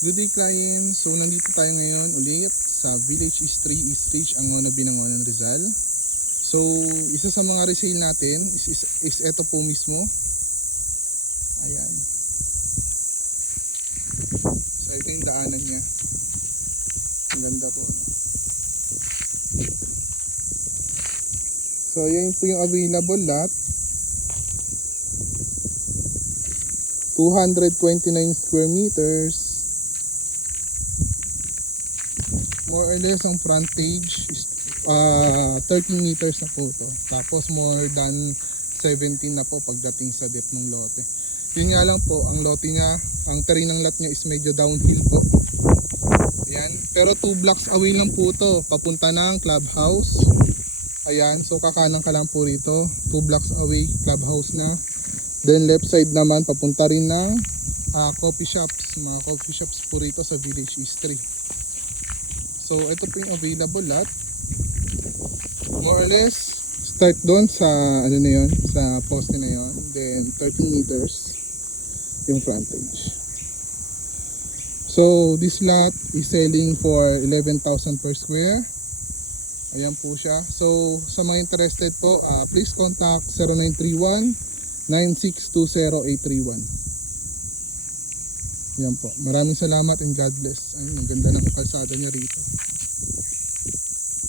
Good day client, so nandito tayo ngayon ulit sa Village East 3 East Ridge, Angono, Binangonan, Rizal. So isa sa mga resale natin is ito po mismo. Ayan. So ito yung daanan niya. Ang ganda po. So yan po yung available lot. 229 square meters. More or less ang frontage is 13 meters na po ito. Tapos more than 17 na po pagdating sa depth ng lote. Yun nga lang po, ang lote niya, ang terrain ng lot niya is medyo downhill po. Ayan. Pero 2 blocks away lang po ito, papunta ng clubhouse. Ayan, so kakanan ka lang po rito, 2 blocks away, clubhouse na. Then left side naman, papunta rin ng coffee shops. Mga coffee shops po rito sa Village East 3. So ito po yung available lot. More or less start doon sa ano na yun, sa poste na yun. Then 13 meters yung frontage. So this lot is selling for 11,000 per square. Ayan po siya. So sa mga interested po, please contact 0931-9620831. Ayan po. Maraming salamat and God bless. Ayun, ang ganda ng kalsada niya rito.